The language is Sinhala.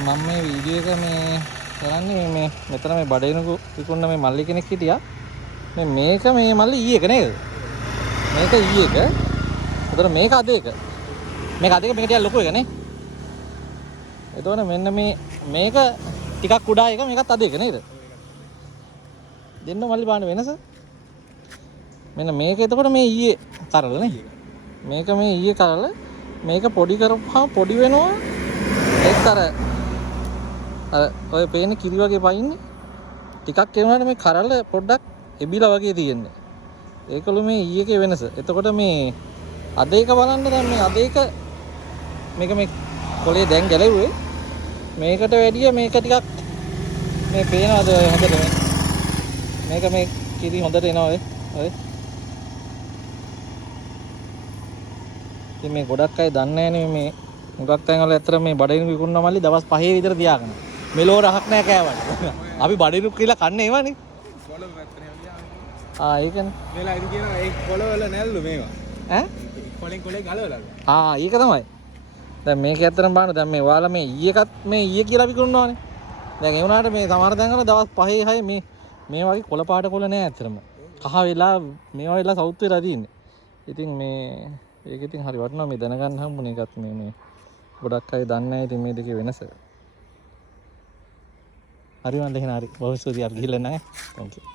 මම මේ වීඩියෝ එක මේ කරන්නේ මේ මෙතන මේ බඩේනු විකුණන මේ මල්ලි කෙනෙක් හිටියා. මේක මේ මල්ලි ඊ එක නේද? මේක ඊ එක. ඒතර මේක අද එක. මේක අද එක මේක ටිකක් ලොකු එක නේ. එතකොට මෙන්න මේක ටිකක් කුඩා එක මේකත් අද එක නේද? දෙන්න මල්ලි බලන්න වෙනස. මෙන්න මේක එතකොට මේ ඊයේ කරල නේ. මේක මේ ඊයේ කරල මේක පොඩි කරපුවාම පොඩි වෙනවා. ඒත් අර ඔය පේන කිරි වගේ පයින්නේ. ටිකක් ඒ වුණාට මේ කරල පොඩ්ඩක් එබිලා වගේ තියෙන්නේ. ඒකලු මේ ඊයේ එකේ වෙනස. එතකොට මේ අද එක බලන්න දැන් මේ අද එක මේක මේ කොලේ දැන් ගැලෙව්වේ. මේකට වැඩිය මේක ටිකක් මේ පේනවාද හොඳට මේක මේ කිරි හොඳට එනවා ඔය. ඉතින් මේ ගොඩක් අය දන්නේ නැහැ මේ මුගක් තැන් වල ඇත්තට මේ බඩිනු විකුණන මල්ලි දවස් 5 විතර තියාගෙන. මෙලෝ රහක් නැහැ කෑවට. අපි බඩිනු කියලා කන්නේ ඒවනේ. කොළ පැත්තනේ ගියා. ඒකනේ. මෙලා ඉදි කියනවා ඒ කොළ වල නැල්ලු මේවා. ඈ? කොලේ ගලවලා. ඒක තමයි. දැන් මේක ඇත්තටම බලන්න දැන් මේ ඔයාලා මේ ඊ එකත් මේ ඊයේ කියලා විකුණනවානේ. දැන් ඒ වුණාට මේ සමහර තැන් වල දවස් 5 6 මේ වගේ කොළ පාට කොළ නෑ ඇත්තටම. කහ වෙලා මේවා වෙලා සවුත් වෙලා තියෙන්නේ. ඉතින් මේ ඒක ඉතින් හරි වටිනවා මේ දැනගන්න හම්බුනේ එකත් මේ ගොඩක් අය දන්නේ නැහැ ඉතින් මේ දෙකේ වෙනස. හරි මන්ද එහෙනම් හරි. බොහොම ස්තුතියි අපි ගිහිල්ලා නැහැ. Thank you.